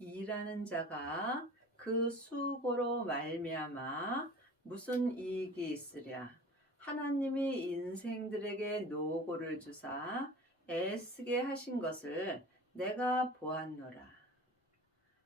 일하는 자가 그 수고로 말미암아 무슨 이익이 있으랴. 하나님이 인생들에게 노고를 주사 애쓰게 하신 것을 내가 보았노라.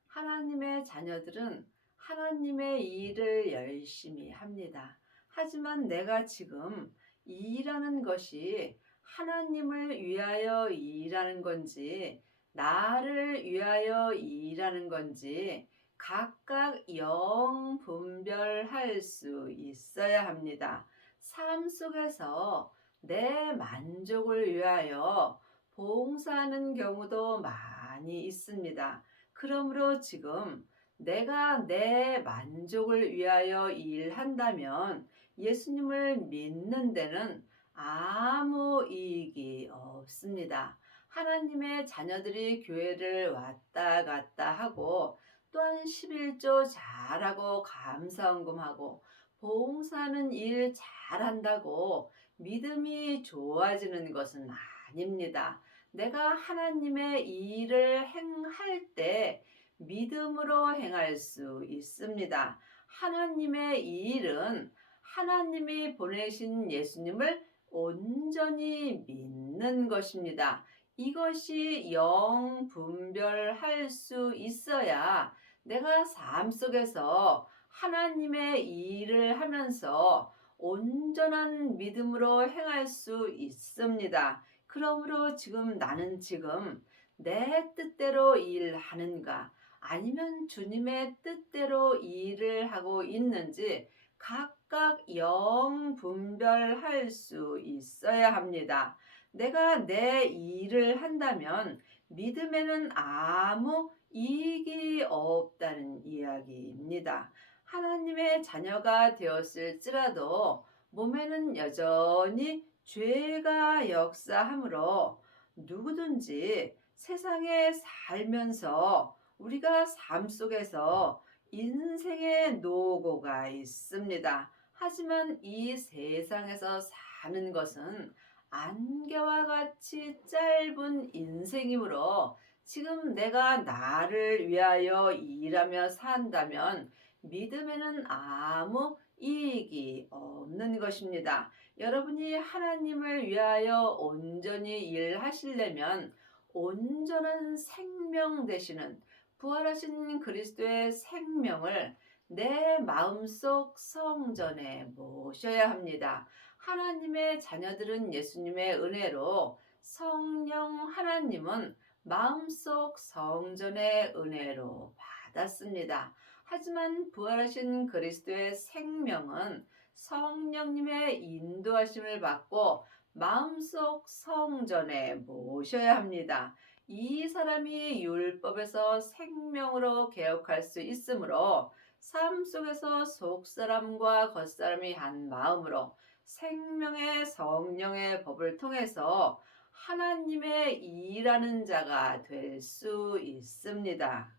하나님의 자녀들은 하나님의 일을 열심히 합니다. 하지만 내가 지금 일하는 것이 하나님을 위하여 일하는 건지, 나를 위하여 일하는 건지 각각 영 분별할 수 있어야 합니다. 삶 속에서 내 만족을 위하여 봉사하는 경우도 많이 있습니다. 그러므로 지금 내가 내 만족을 위하여 일한다면 예수님을 믿는 데는 아무 이익이 없습니다. 하나님의 자녀들이 교회를 왔다 갔다 하고 또한 11조 잘하고 감사헌금하고 봉사하는 일 잘한다고 믿음이 좋아지는 것은 아닙니다. 내가 하나님의 일을 행할 때 믿음으로 행할 수 있습니다. 하나님의 일은 하나님이 보내신 예수님을 온전히 믿는 것입니다. 이것이 영 분별할 수 있어야 내가 삶 속에서 하나님의 일을 하면서 온전한 믿음으로 행할 수 있습니다. 그러므로 나는 지금 내 뜻대로 일하는가 아니면 주님의 뜻대로 일을 하고 있는지 각각 영 분별할 수 있어야 합니다. 내가 내 일을 한다면 믿음에는 아무 이익이 없다는 이야기입니다. 하나님의 자녀가 되었을지라도 몸에는 여전히 죄가 역사하므로 누구든지 세상에 살면서 우리가 삶 속에서 인생의 노고가 있습니다. 하지만 이 세상에서 사는 것은 안개와 같이 짧은 인생이므로 지금 내가 나를 위하여 일하며 산다면 믿음에는 아무 이익이 없는 것입니다. 여러분이 하나님을 위하여 온전히 일하시려면 온전한 생명 되시는 부활하신 그리스도의 생명을 내 마음속 성전에 모셔야 합니다. 하나님의 자녀들은 예수님의 은혜로 성령 하나님은 마음속 성전의 은혜로 받았습니다. 하지만 부활하신 그리스도의 생명은 성령님의 인도하심을 받고 마음속 성전에 모셔야 합니다. 이 사람이 율법에서 생명으로 개혁할 수 있으므로 삶 속에서 속사람과 겉사람이 한 마음으로 생명의 성령의 법을 통해서 하나님의 일하는 자가 될 수 있습니다.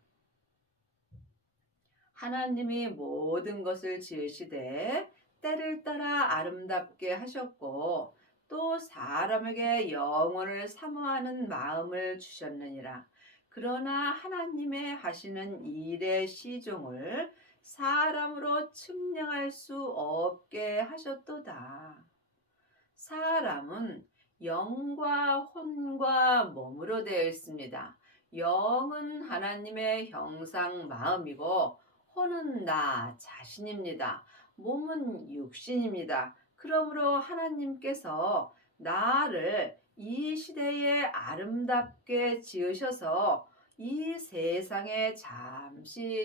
하나님이 모든 것을 지으시되 때를 따라 아름답게 하셨고 또 사람에게 영원을 사모하는 마음을 주셨느니라. 그러나 하나님의 하시는 일의 시종을 사람으로 측량할 수 없게 하셨도다. 사람은 영과 혼과 몸으로 되어 있습니다. 영은 하나님의 형상 마음이고 혼은 나 자신입니다. 몸은 육신입니다. 그러므로 하나님께서 나를 이 시대에 아름답게 지으셔서 이 세상에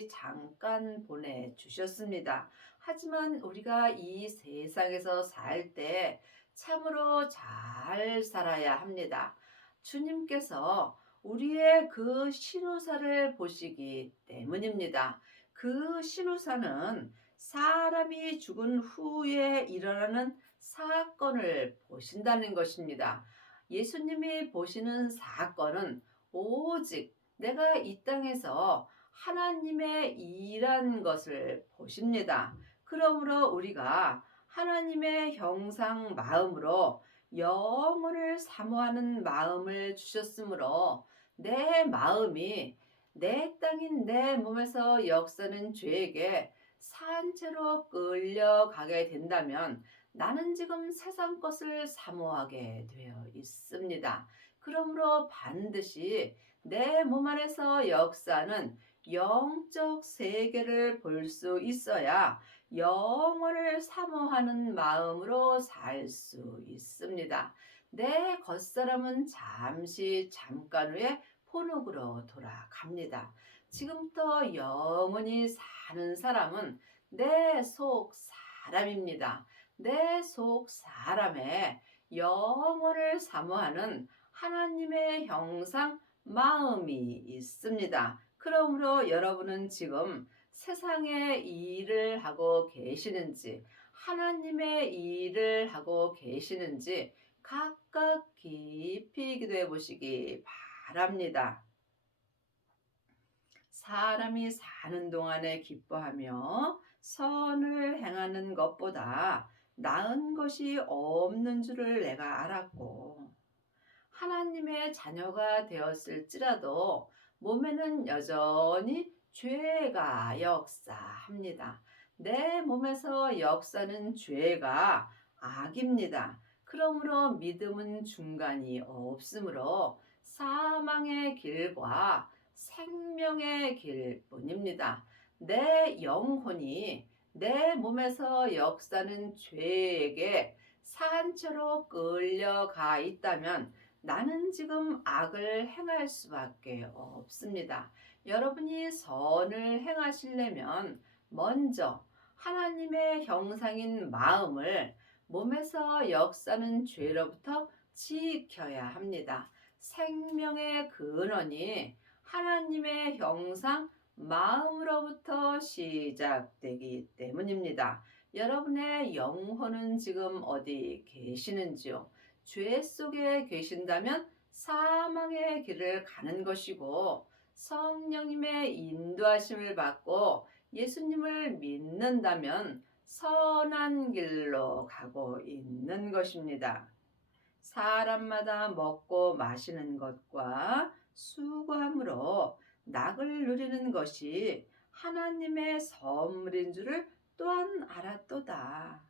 잠깐 보내주셨습니다. 하지만 우리가 이 세상에서 살 때 참으로 잘 살아야 합니다. 주님께서 우리의 그 신우사를 보시기 때문입니다. 그 신우사는 사람이 죽은 후에 일어나는 사건을 보신다는 것입니다. 예수님이 보시는 사건은 오직 내가 이 땅에서 하나님의 일한 것을 보십니다. 그러므로 우리가 하나님의 형상 마음으로 영혼을 사모하는 마음을 주셨으므로 내 마음이 내 땅인 내 몸에서 역사는 죄에게 산채로 끌려가게 된다면 나는 지금 세상 것을 사모하게 되어 있습니다. 그러므로 반드시 내 몸 안에서 역사는 영적 세계를 볼 수 있어야 영원을 사모하는 마음으로 살 수 있습니다. 내 겉사람은 잠깐 후에 본옥으로 돌아갑니다. 지금부터 영원히 사는 사람은 내 속 사람입니다. 내 속 사람에 영원을 사모하는 하나님의 형상 마음이 있습니다. 그러므로 여러분은 지금 세상의 일을 하고 계시는지 하나님의 일을 하고 계시는지 각각 깊이 기도해 보시기 바랍니다. 사람이 사는 동안에 기뻐하며 선을 행하는 것보다 나은 것이 없는 줄을 내가 알았고 하나님의 자녀가 되었을지라도 몸에는 여전히 죄가 역사합니다. 내 몸에서 역사는 죄가 악입니다. 그러므로 믿음은 중간이 없으므로 사망의 길과 생명의 길뿐입니다. 내 영혼이 내 몸에서 역사는 죄에게 산채로 끌려가 있다면 나는 지금 악을 행할 수밖에 없습니다. 여러분이 선을 행하시려면 먼저 하나님의 형상인 마음을 몸에서 역사는 죄로부터 지켜야 합니다. 생명의 근원이 하나님의 형상 마음으로부터 시작되기 때문입니다. 여러분의 영혼은 지금 어디 계시는지요? 죄 속에 계신다면 사망의 길을 가는 것이고 성령님의 인도하심을 받고 예수님을 믿는다면 선한 길로 가고 있는 것입니다. 사람마다 먹고 마시는 것과 수고함으로 낙을 누리는 것이 하나님의 선물인 줄을 또한 알았도다.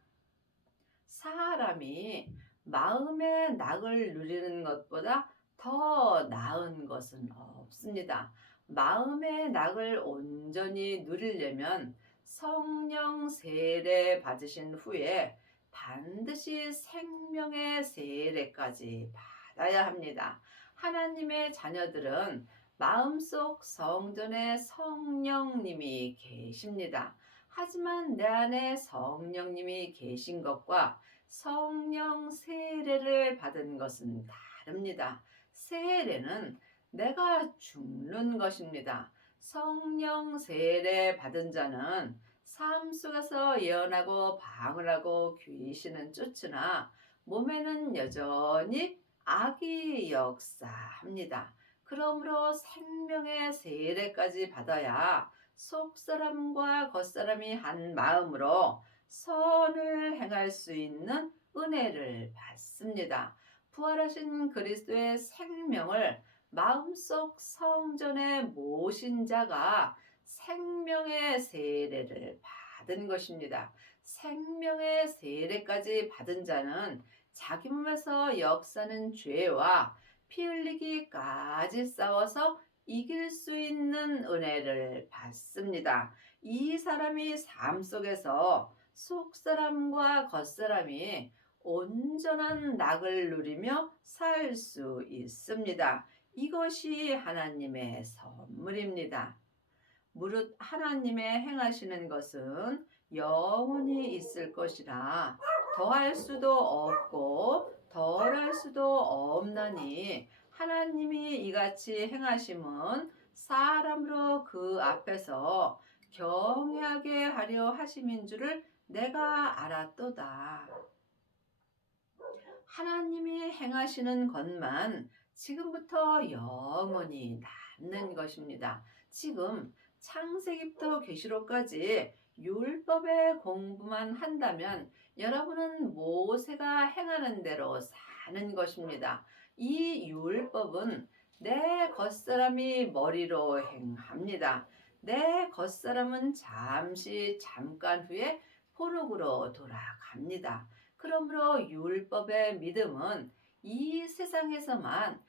사람이 마음의 낙을 누리는 것보다 더 나은 것은 없습니다. 마음의 낙을 온전히 누리려면 성령 세례 받으신 후에 반드시 생명의 세례까지 받아야 합니다. 하나님의 자녀들은 마음속 성전에 성령님이 계십니다. 하지만 내 안에 성령님이 계신 것과 성령 세례를 받은 것은 다릅니다. 세례는 내가 죽는 것입니다. 성령 세례 받은 자는 삶 속에서 예언하고 방언하고 귀신은 쫓으나 몸에는 여전히 악이 역사합니다. 그러므로 생명의 세례까지 받아야 속사람과 겉사람이 한 마음으로 선을 행할 수 있는 은혜를 받습니다. 부활하신 그리스도의 생명을 마음속 성전에 모신 자가 생명의 세례를 받은 것입니다. 생명의 세례까지 받은 자는 자기 몸에서 역사는 죄와 피 흘리기까지 싸워서 이길 수 있는 은혜를 받습니다. 이 사람이 삶 속에서 속사람과 겉사람이 온전한 낙을 누리며 살 수 있습니다. 이것이 하나님의 선물입니다. 무릇 하나님의 행하시는 것은 영원히 있을 것이라 더할 수도 없고 덜할 수도 없나니 하나님이 이같이 행하심은 사람으로 그 앞에서 경외하게 하려 하심인 줄을 내가 알았도다. 하나님이 행하시는 것만 지금부터 영원히 남는 것입니다. 지금 창세기부터 계시록까지 율법의 공부만 한다면 여러분은 모세가 행하는 대로 사는 것입니다. 이 율법은 내 겉사람이 머리로 행합니다. 내 겉사람은 잠깐 후에 본흙으로 돌아갑니다. 그러므로 율법의 믿음은 이 세상에서만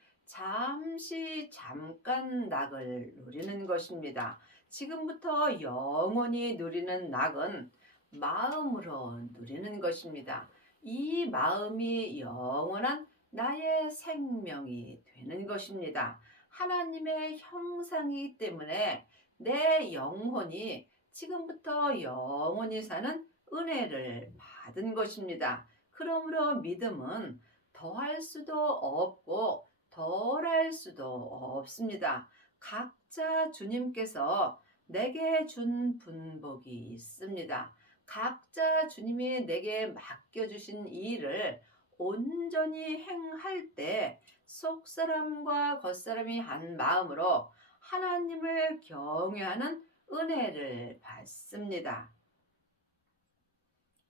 잠깐 낙을 누리는 것입니다. 지금부터 영원히 누리는 낙은 마음으로 누리는 것입니다. 이 마음이 영원한 나의 생명이 되는 것입니다. 하나님의 형상이기 때문에 내 영혼이 지금부터 영원히 사는 은혜를 받은 것입니다. 그러므로 믿음은 더할 수도 없고 덜할 수도 없습니다. 각자 주님께서 내게 준 분복이 있습니다. 각자 주님이 내게 맡겨주신 이 일을 온전히 행할 때 속사람과 겉사람이 한 마음으로 하나님을 경외하는 은혜를 받습니다.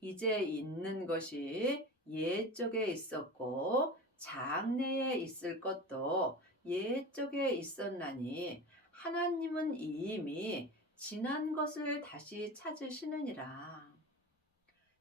이제 있는 것이 옛적에 있었고 장래에 있을 것도 옛적에 있었나니 하나님은 이미 지난 것을 다시 찾으시느니라.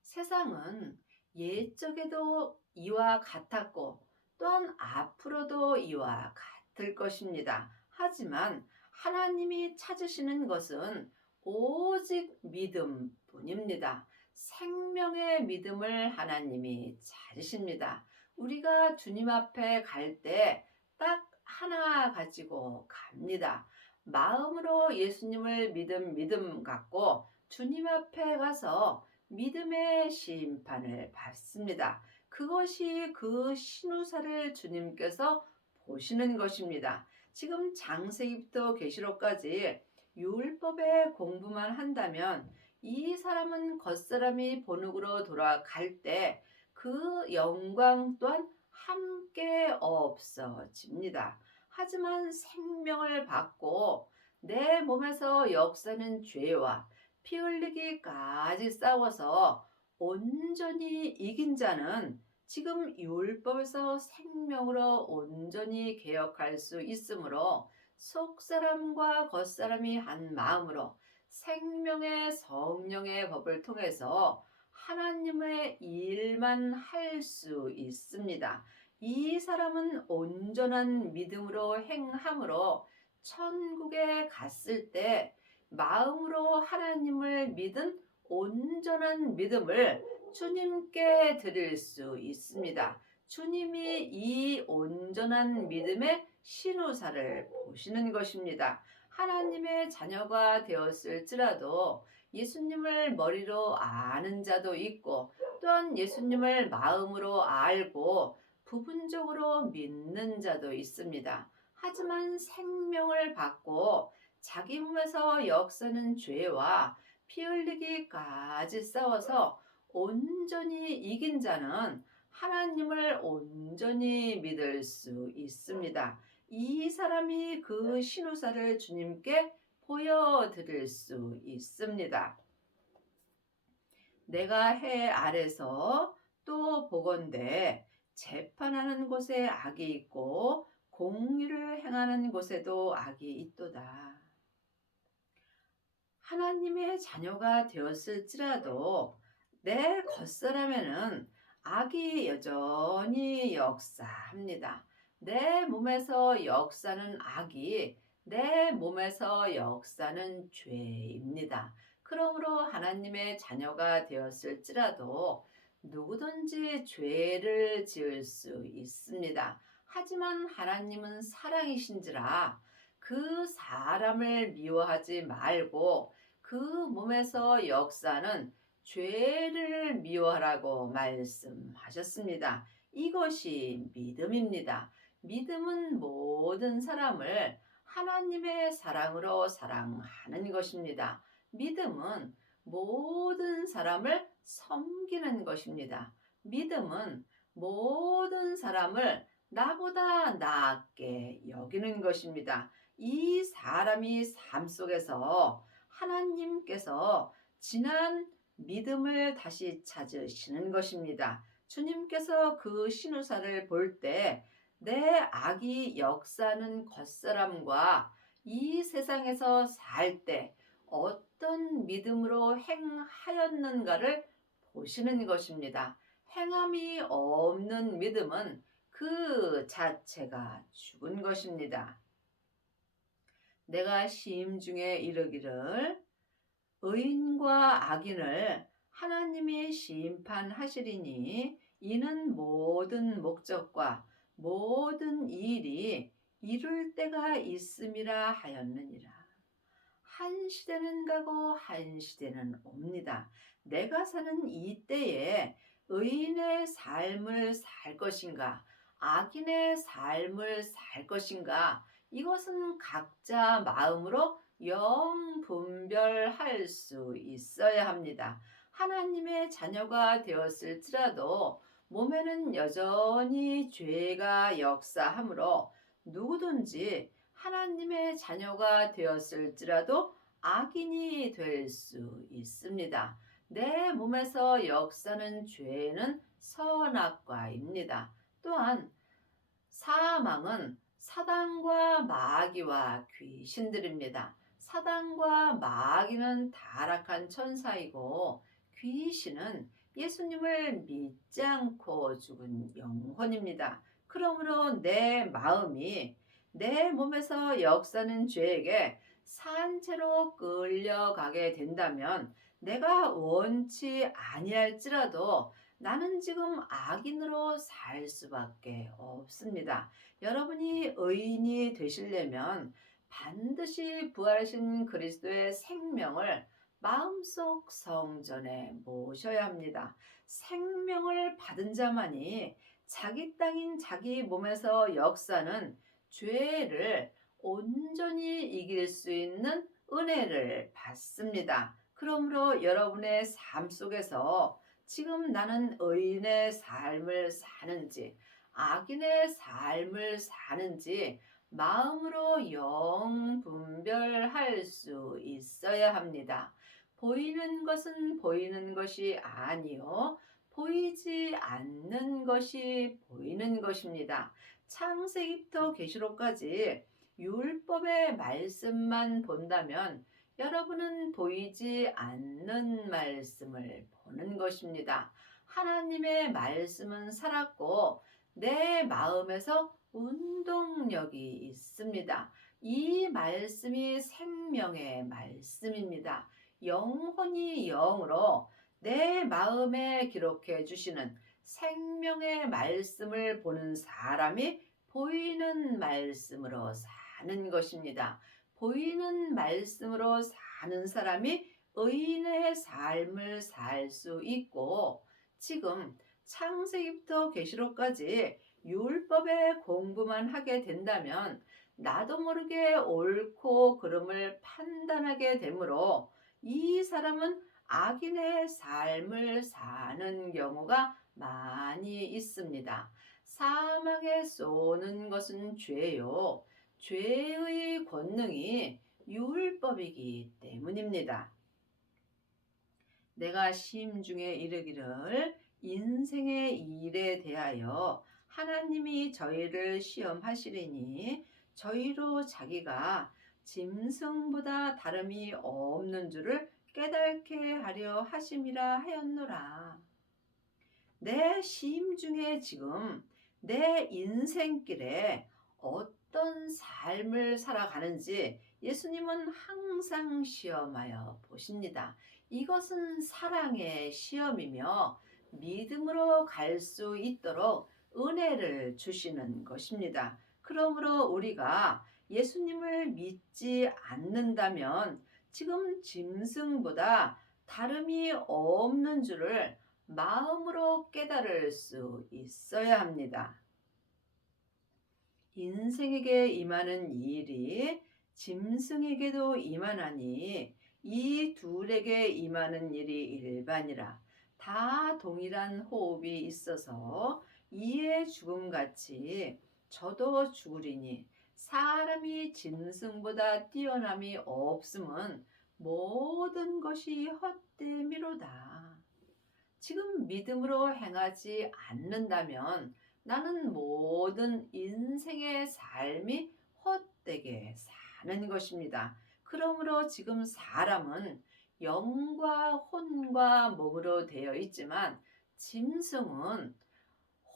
세상은 옛적에도 이와 같았고 또한 앞으로도 이와 같을 것입니다. 하지만 하나님이 찾으시는 것은 오직 믿음뿐입니다. 생명의 믿음을 하나님이 찾으십니다. 우리가 주님 앞에 갈 때 딱 하나 가지고 갑니다. 마음으로 예수님을 믿음 갖고 주님 앞에 가서 믿음의 심판을 받습니다. 그것이 그 신우사를 주님께서 보시는 것입니다. 지금 창세기부터 계시록까지 율법의 공부만 한다면 이 사람은 겉사람이 본흙으로 돌아갈 때 그 영광 또한 함께 없어집니다. 하지만 생명을 받고 내 몸에서 역사는 죄와 피 흘리기까지 싸워서 온전히 이긴 자는 지금 율법에서 생명으로 온전히 개혁할 수 있으므로 속사람과 겉사람이 한 마음으로 생명의 성령의 법을 통해서 하나님의 일만 할 수 있습니다. 이 사람은 온전한 믿음으로 행함으로 천국에 갔을 때 마음으로 하나님을 믿은 온전한 믿음을 주님께 드릴 수 있습니다. 주님이 이 온전한 믿음의 신우사를 보시는 것입니다. 하나님의 자녀가 되었을지라도 예수님을 머리로 아는 자도 있고 또한 예수님을 마음으로 알고 부분적으로 믿는 자도 있습니다. 하지만 생명을 받고 자기 몸에서 역사는 죄와 피 흘리기까지 싸워서 온전히 이긴 자는 하나님을 온전히 믿을 수 있습니다. 이 사람이 그 신우사를 주님께 보여드릴 수 있습니다. 내가 해 아래서 또 보건대 재판하는 곳에 악이 있고 공의를 행하는 곳에도 악이 있도다. 하나님의 자녀가 되었을지라도 내 겉사람에는 악이 여전히 역사합니다. 내 몸에서 역사는 악이 내 몸에서 역사는 죄입니다. 그러므로 하나님의 자녀가 되었을지라도 누구든지 죄를 지을 수 있습니다. 하지만 하나님은 사랑이신지라 그 사람을 미워하지 말고 그 몸에서 역사는 죄를 미워하라고 말씀하셨습니다. 이것이 믿음입니다. 믿음은 모든 사람을 하나님의 사랑으로 사랑하는 것입니다. 믿음은 모든 사람을 섬기는 것입니다. 믿음은 모든 사람을 나보다 낫게 여기는 것입니다. 이 사람이 삶 속에서 하나님께서 지난 믿음을 다시 찾으시는 것입니다. 주님께서 그 신우사를 볼 때 내 악이 역사하는 겉사람과 이 세상에서 살 때 어떤 믿음으로 행하였는가를 보시는 것입니다. 행함이 없는 믿음은 그 자체가 죽은 것입니다. 내가 시임 중에 이르기를 의인과 악인을 하나님이 심판하시리니 이는 모든 목적과 모든 일이 이룰 때가 있음이라 하였느니라. 한 시대는 가고 한 시대는 옵니다. 내가 사는 이 때에 의인의 삶을 살 것인가, 악인의 삶을 살 것인가, 이것은 각자 마음으로 영 분별할 수 있어야 합니다. 하나님의 자녀가 되었을지라도 몸에는 여전히 죄가 역사하므로 누구든지 하나님의 자녀가 되었을지라도 악인이 될 수 있습니다. 내 몸에서 역사는 죄는 선악과입니다. 또한 사망은 사단과 마귀와 귀신들입니다. 사단과 마귀는 타락한 천사이고 귀신은 예수님을 믿지 않고 죽은 영혼입니다. 그러므로 내 마음이 내 몸에서 역사는 죄에게 산채로 끌려가게 된다면 내가 원치 아니할지라도 나는 지금 악인으로 살 수밖에 없습니다. 여러분이 의인이 되시려면 반드시 부활하신 그리스도의 생명을 마음속 성전에 모셔야 합니다. 생명을 받은 자만이 자기 땅인 자기 몸에서 역사는 죄를 온전히 이길 수 있는 은혜를 받습니다. 그러므로 여러분의 삶 속에서 지금 나는 의인의 삶을 사는지 악인의 삶을 사는지 마음으로 영 분별할 수 있어야 합니다. 보이는 것은 보이는 것이 아니요 보이지 않는 것이 보이는 것입니다. 창세기부터 계시록까지 율법의 말씀만 본다면 여러분은 보이지 않는 말씀을 보는 것입니다. 하나님의 말씀은 살았고 내 마음에서 운동력이 있습니다. 이 말씀이 생명의 말씀입니다. 영혼이 영으로 내 마음에 기록해 주시는 생명의 말씀을 보는 사람이 보이는 말씀으로 사는 것입니다. 보이는 말씀으로 사는 사람이 의인의 삶을 살 수 있고 지금 창세기부터 계시록까지 율법의 공부만 하게 된다면 나도 모르게 옳고 그름을 판단하게 되므로 이 사람은 악인의 삶을 사는 경우가 많이 있습니다. 사망에 쏘는 것은 죄요. 죄의 권능이 율법이기 때문입니다. 내가 시임 중에 이르기를 인생의 일에 대하여 하나님이 저희를 시험하시리니 저희로 자기가 짐승보다 다름이 없는 줄을 깨닫게 하려 하심이라 하였노라. 내 시임 중에 지금 내 인생길에 어떤 삶을 살아가는지 예수님은 항상 시험하여 보십니다. 이것은 사랑의 시험이며 믿음으로 갈 수 있도록 은혜를 주시는 것입니다. 그러므로 우리가 예수님을 믿지 않는다면 지금 짐승보다 다름이 없는 줄을 마음으로 깨달을 수 있어야 합니다. 인생에게 임하는 일이 짐승에게도 임하나니 이 둘에게 임하는 일이 일반이라. 다 동일한 호흡이 있어서 이의 죽음같이 저도 죽으리니 사람이 짐승보다 뛰어남이 없음은 모든 것이 헛됨이로다. 지금 믿음으로 행하지 않는다면 나는 모든 인생의 삶이 헛되게 사는 것입니다. 그러므로 지금 사람은 영과 혼과 몸으로 되어 있지만 짐승은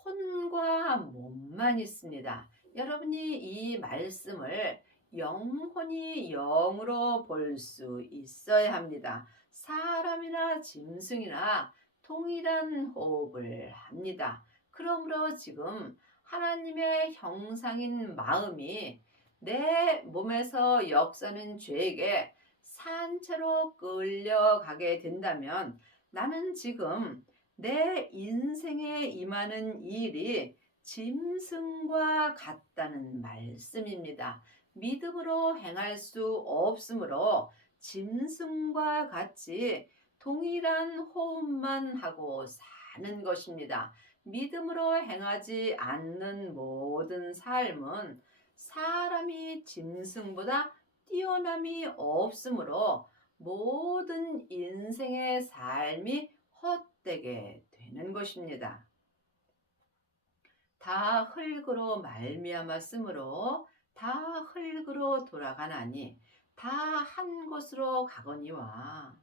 혼과 몸만 있습니다. 여러분이 이 말씀을 영혼이 영으로 볼 수 있어야 합니다. 사람이나 짐승이나 동일한 호흡을 합니다. 그러므로 지금 하나님의 형상인 마음이 내 몸에서 역사는 죄에게 산채로 끌려가게 된다면 나는 지금 내 인생에 임하는 일이 짐승과 같다는 말씀입니다. 믿음으로 행할 수 없으므로 짐승과 같이 동일한 호흡만 하고 사는 것입니다. 믿음으로 행하지 않는 모든 삶은 사람이 짐승보다 뛰어남이 없으므로 모든 인생의 삶이 헛되게 되는 것입니다. 다 흙으로 말미암았으므로 다 흙으로 돌아가나니 다 한 곳으로 가거니와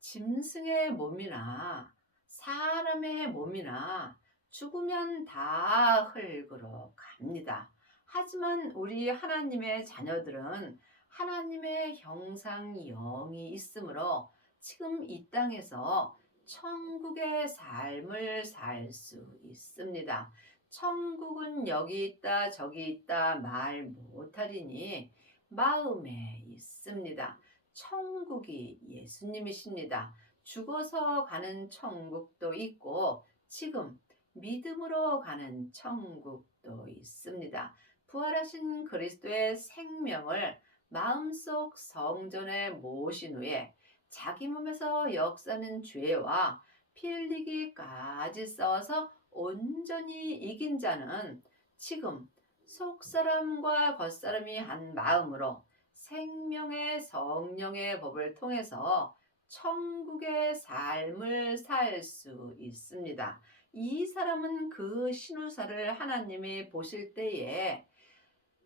짐승의 몸이나 사람의 몸이나 죽으면 다 흙으로 갑니다. 하지만 우리 하나님의 자녀들은 하나님의 형상 영이 있으므로 지금 이 땅에서 천국의 삶을 살 수 있습니다. 천국은 여기 있다 저기 있다 말 못하리니 마음에 있습니다. 천국이 예수님이십니다. 죽어서 가는 천국도 있고 지금 믿음으로 가는 천국도 있습니다. 부활하신 그리스도의 생명을 마음속 성전에 모신 후에 자기 몸에서 역사는 죄와 피 흘리기까지 싸워서 온전히 이긴 자는 지금 속사람과 겉사람이 한 마음으로 생명의 성령의 법을 통해서 천국의 삶을 살 수 있습니다. 이 사람은 그 신우사를 하나님이 보실 때에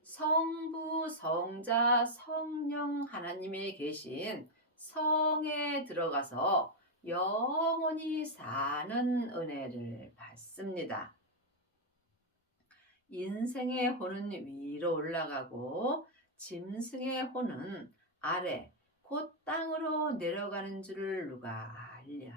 성부, 성자, 성령 하나님이 계신 성에 들어가서 영원히 사는 은혜를 받습니다. 인생의 혼은 위로 올라가고 짐승의 혼은 아래 곧 땅으로 내려가는 줄을 누가 알랴.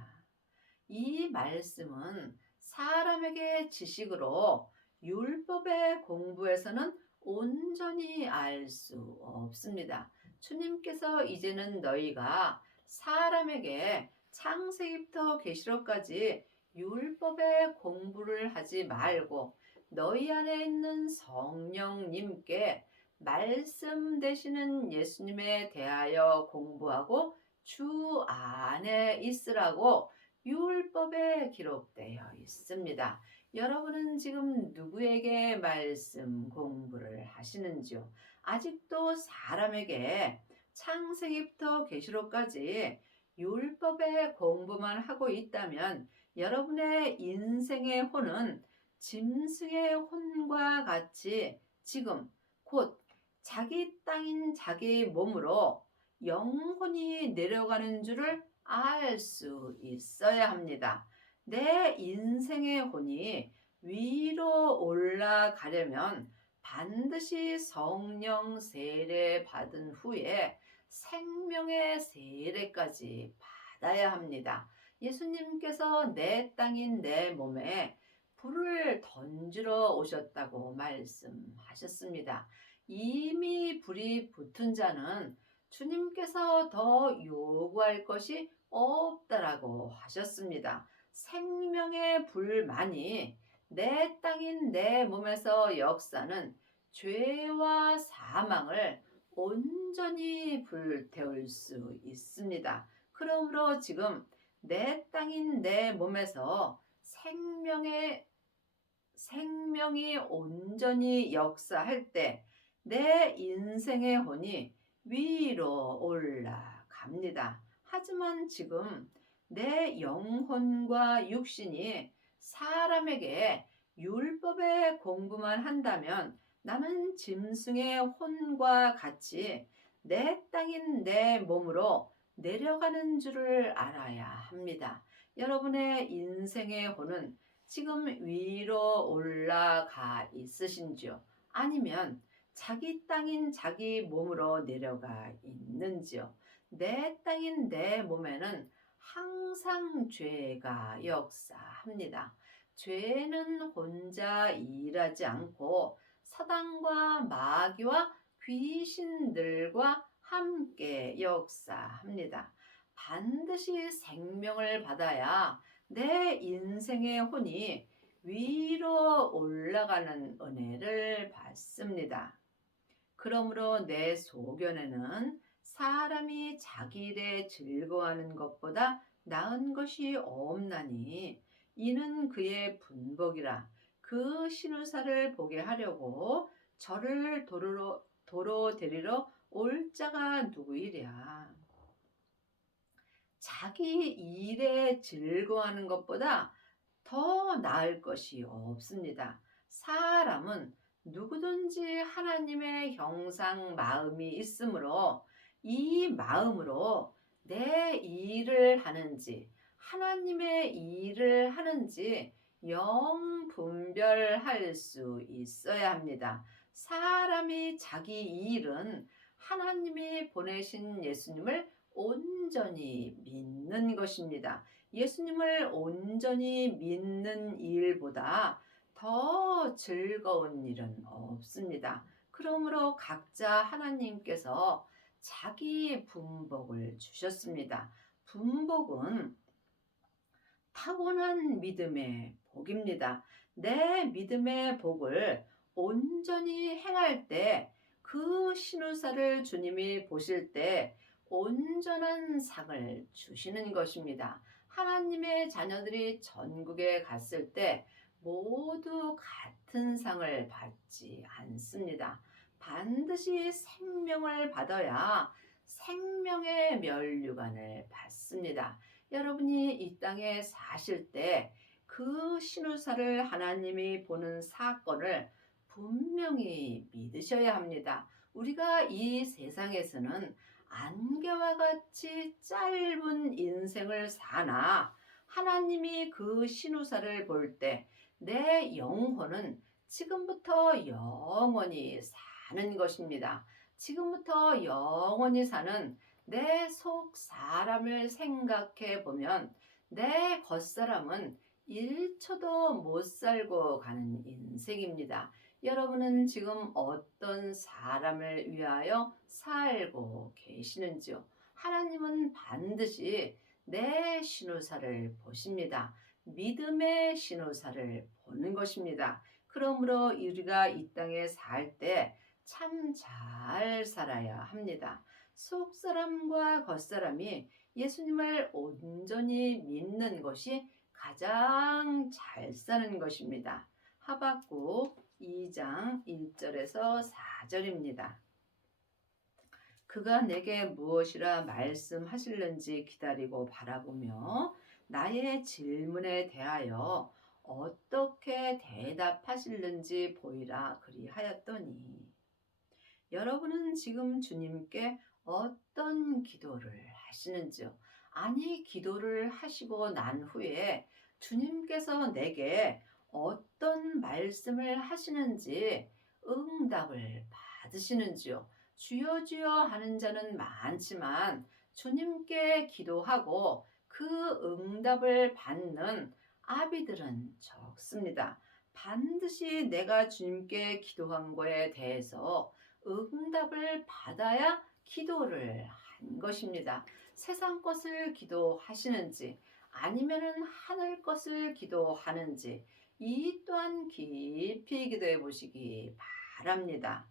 이 말씀은 사람에게 지식으로 율법의 공부에서는 온전히 알 수 없습니다. 주님께서 이제는 너희가 사람에게 창세기부터 계시록까지 율법의 공부를 하지 말고 너희 안에 있는 성령님께 말씀 되시는 예수님에 대하여 공부하고 주 안에 있으라고 율법에 기록되어 있습니다. 여러분은 지금 누구에게 말씀 공부를 하시는지요? 아직도 사람에게 창세기부터 계시록까지 율법의 공부만 하고 있다면 여러분의 인생의 혼은 짐승의 혼과 같이 지금 곧 자기 땅인 자기 몸으로 영혼이 내려가는 줄을 알 수 있어야 합니다. 내 인생의 혼이 위로 올라가려면 반드시 성령 세례 받은 후에 생명의 세례까지 받아야 합니다. 예수님께서 내 땅인 내 몸에 불을 던지러 오셨다고 말씀하셨습니다. 이미 불이 붙은 자는 주님께서 더 요구할 것이 없다라고 하셨습니다. 생명의 불만이 내 땅인 내 몸에서 역사는 죄와 사망을 온전히 불태울 수 있습니다. 그러므로 지금 내 땅인 내 몸에서 생명이 온전히 역사할 때 내 인생의 혼이 위로 올라갑니다. 하지만 지금 내 영혼과 육신이 사람에게 율법의 공부만 한다면 나는 짐승의 혼과 같이 내 땅인 내 몸으로 내려가는 줄을 알아야 합니다. 여러분의 인생의 혼은 지금 위로 올라가 있으신지요? 아니면 자기 땅인 자기 몸으로 내려가 있는지요? 내 땅인 내 몸에는 항상 죄가 역사합니다. 죄는 혼자 일하지 않고 사단과 마귀와 귀신들과 함께 역사합니다. 반드시 생명을 받아야 내 인생의 혼이 위로 올라가는 은혜를 받습니다. 그러므로 내 소견에는 사람이 자기 일에 즐거워하는 것보다 나은 것이 없나니 이는 그의 분복이라. 그 신우사를 보게 하려고 저를 도로 데리러 올 자가 누구이랴. 자기 일에 즐거워하는 것보다 더 나을 것이 없습니다. 사람은 누구든지 하나님의 형상 마음이 있으므로 이 마음으로 내 일을 하는지 하나님의 일을 하는지 영 분별할 수 있어야 합니다. 사람이 자기 일은 하나님이 보내신 예수님을 온전히 믿는 것입니다. 예수님을 온전히 믿는 일보다 더 즐거운 일은 없습니다. 그러므로 각자 하나님께서 자기 분복을 주셨습니다. 분복은 타고난 믿음의 복입니다. 내 믿음의 복을 온전히 행할 때 그 신우사를 주님이 보실 때 온전한 상을 주시는 것입니다. 하나님의 자녀들이 전국에 갔을 때 모두 같은 상을 받지 않습니다. 반드시 생명을 받아야 생명의 면류관을 받습니다. 여러분이 이 땅에 사실 때 그 신우사를 하나님이 보는 사건을 분명히 믿으셔야 합니다. 우리가 이 세상에서는 안개와 같이 짧은 인생을 사나 하나님이 그 신우사를 볼 때 내 영혼은 지금부터 영원히 사는 것입니다. 지금부터 영원히 사는 내 속 사람을 생각해 보면 내 겉사람은 1초도 못 살고 가는 인생입니다. 여러분은 지금 어떤 사람을 위하여 살고 계시는지요? 하나님은 반드시 내 신우사를 보십니다. 믿음의 신우사를 보는 것입니다. 그러므로 우리가 이 땅에 살 때 참 잘 살아야 합니다. 속사람과 겉사람이 예수님을 온전히 믿는 것이 가장 잘 사는 것입니다. 하박국 2장 1절에서 4절입니다. 그가 내게 무엇이라 말씀하실는지 기다리고 바라보며 나의 질문에 대하여 어떻게 대답하실는지 보이라 그리하였더니 여러분은 지금 주님께 어떤 기도를 하시는지요? 아니, 기도를 하시고 난 후에 주님께서 내게 어떤 말씀을 하시는지 응답을 받으시는지요? 주여 주여 하는 자는 많지만 주님께 기도하고 그 응답을 받는 아비들은 적습니다. 반드시 내가 주님께 기도한 거에 대해서 응답을 받아야 기도를 한 것입니다. 세상 것을 기도하시는지 아니면은 하늘 것을 기도하는지 이 또한 깊이 기도해 보시기 바랍니다.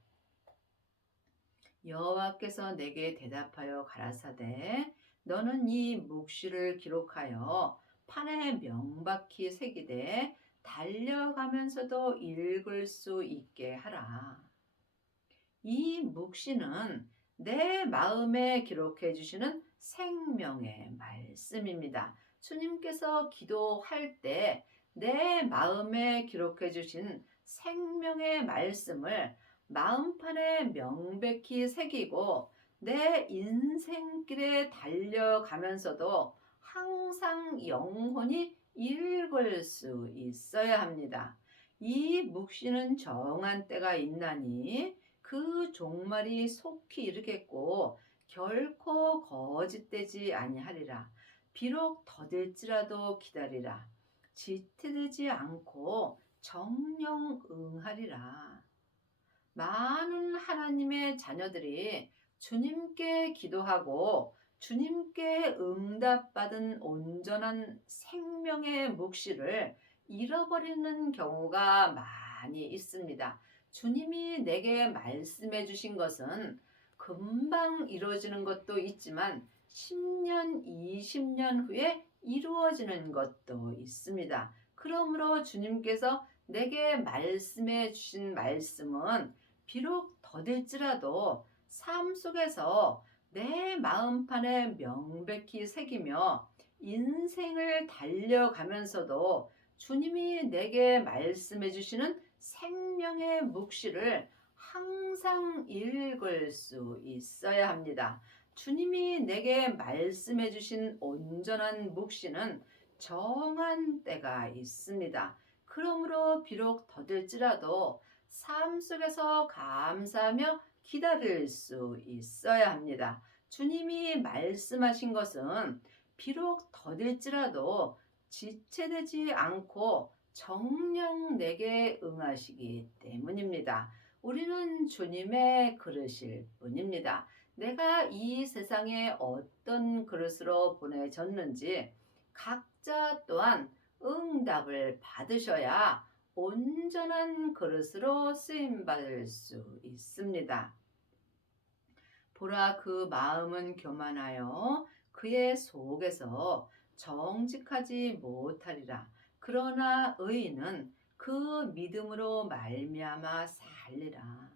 여호와께서 내게 대답하여 가라사대 너는 이 묵시를 기록하여 판에 명박히 새기되 달려가면서도 읽을 수 있게 하라. 이 묵시는 내 마음에 기록해 주시는 생명의 말씀입니다. 주님께서 기도할 때 내 마음에 기록해 주신 생명의 말씀을 마음판에 명백히 새기고 내 인생길에 달려가면서도 항상 영혼이 읽을 수 있어야 합니다. 이 묵시는 정한 때가 있나니 그 종말이 속히 이르겠고 결코 거짓되지 아니하리라. 비록 더딜지라도 기다리라. 지체되지 않고 정령 응하리라. 많은 하나님의 자녀들이 주님께 기도하고 주님께 응답받은 온전한 생명의 묵시를 잃어버리는 경우가 많이 있습니다. 주님이 내게 말씀해 주신 것은 금방 이루어지는 것도 있지만 10년, 20년 후에 이루어지는 것도 있습니다. 그러므로 주님께서 내게 말씀해 주신 말씀은 비록 더딜지라도 삶 속에서 내 마음판에 명백히 새기며 인생을 달려가면서도 주님이 내게 말씀해 주시는 생명의 묵시를 항상 읽을 수 있어야 합니다. 주님이 내게 말씀해 주신 온전한 묵시는 정한 때가 있습니다. 그러므로 비록 더딜지라도 삶 속에서 감사하며 기다릴 수 있어야 합니다. 주님이 말씀하신 것은 비록 더딜지라도 지체되지 않고 정녕 내게 응하시기 때문입니다. 우리는 주님의 그릇일 뿐입니다. 내가 이 세상에 어떤 그릇으로 보내졌는지 각자 또한 응답을 받으셔야 온전한 그릇으로 쓰임받을 수 있습니다. 보라, 그 마음은 교만하여 그의 속에서 정직하지 못하리라. 그러나 의인은 그 믿음으로 말미암아 살리라.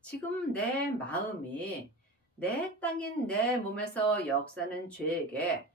지금 내 마음이 내 땅인 내 몸에서 역사는 죄에게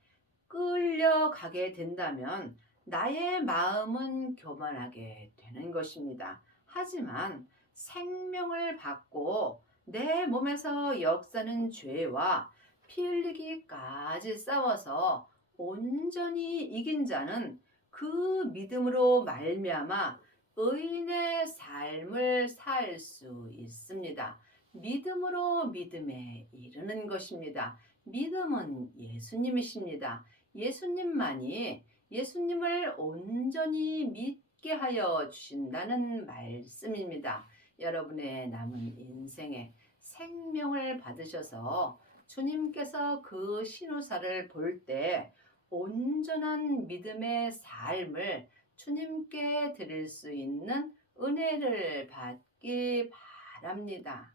끌려가게 된다면 나의 마음은 교만하게 되는 것입니다. 하지만 생명을 받고 내 몸에서 역사는 죄와 피 흘리기까지 싸워서 온전히 이긴 자는 그 믿음으로 말미암아 의인의 삶을 살 수 있습니다. 믿음으로 믿음에 이르는 것입니다. 믿음은 예수님이십니다. 예수님만이 예수님을 온전히 믿게 하여 주신다는 말씀입니다. 여러분의 남은 인생에 생명을 받으셔서 주님께서 그 신우사를 볼 때 온전한 믿음의 삶을 주님께 드릴 수 있는 은혜를 받기 바랍니다.